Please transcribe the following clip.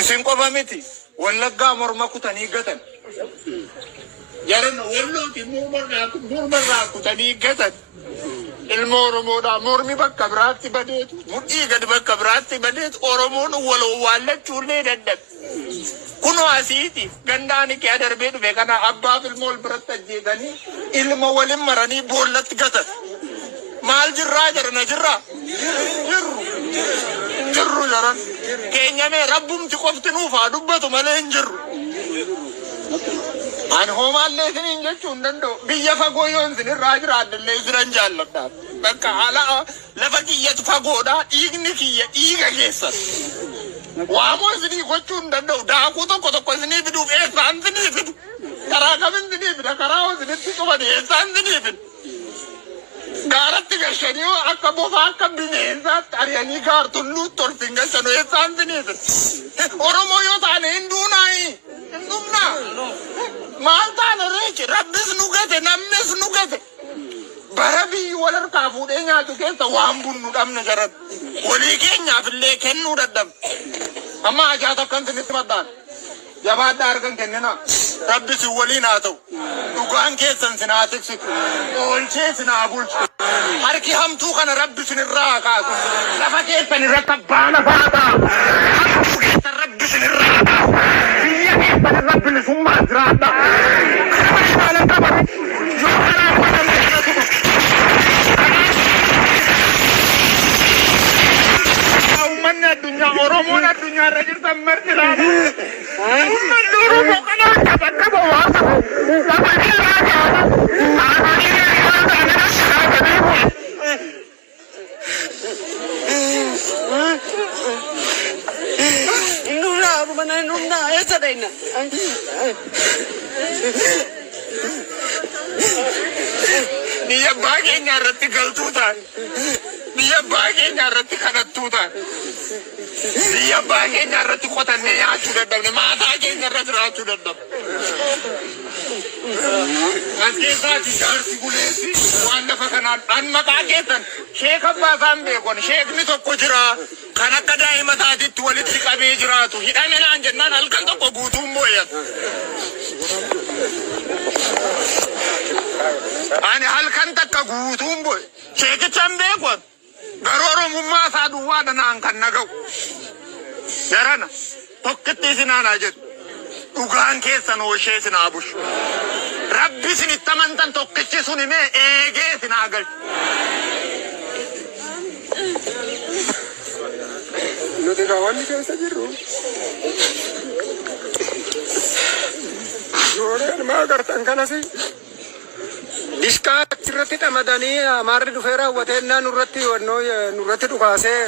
isin qofa miti wallaggaa morma kutanii gatan jaran wallooti mormarraa kutanii gatan ilma oromoodhaa mormi bakka biraatti badeetu mudhii gad bakka biraatti badeetu oromoon waloo waallachuullee dadhabe kunoo asiiti gandaani kee darbee dhufe kana abbaaf ilma wal biratti ajjeetanii ilma walin maranii boollatti gatan maal jirraa jarana jirraa jirru jaran keenyamee rabbumti qofti nuufaa dubbatu malee hin jirru an homaallee isiniin jechuu hin danda'u biyya fagoo yoon isinirraa jiraadillee jiran jaalladhaa bakka haala lafa kiyyatu fagoodhaa dhiigni kiyya dhiiga keessan waamoo isinii gochuu hin danda'u daakuu tokko isinii fiduuf eessaan isinii fidu karaa kamin isinii fida karaa isinitti qaban eessaan isinii fidu gaaratti gashanii akka bofaa akka bineensaatti ari'anii gaartulluutti ol fingashanuu eessaan isinii fidu oromoo yoo taane hin duunaayi hin dhumnaa maal taane reechi rabbis nu gate namnis nu gate bara biyyi wal harkaa fuudhee nyaatu keessa waan bunnu dhabne jaran walii keenyaaf illee kennuu dadhabne amma ajaata akkan sinitti maddaan jabaadhaa argan kennina rabbis waliin haa ta'u dhugaan keessan sinaa tiksitu oolchee sinaa bulchu harki hamtuu kana rabbi sinirraa haa kaasu lafa keessan irra kabbaana faataa hamtuu keessan rabbi sinirraa haa kaasu biyya keessan irra bilisummaa jiraadha kana maala qaba yoo karaa fatan الدنيا أورومونا الدنيا رجل سمر جلاد من دورو بقنا تبقى بواصل تبقى راجع نونا أبو منا نونا يا سدينا dia bagai nyarati galtutan dia bagai nyarati kanatutan dia bagai nyarati kota ne ya sudah dah mata ke nyarati ra sudah dah aske saati jarti gulesi wanda fakanan an mata ketan sheikh abbas ambe kon sheikh ni tokko jira kana kada himata dit walitti qabe jiratu hidane nan jennan halkan tokko guutum boyat ani halkan takka guutum boy sheikh chambe kon garoro mumma sadu wada nan kan nagaw jarana tokkitti sinana jet ugaan keessan oshee sinabush rabbi sinittamantan tokkichi sunime eegee sinagal nuti kawanni keessa jirru Jordan magartan kanasi Diska irratti tamadanii amaarri dhufeera hawwatee nurratti dhukaasee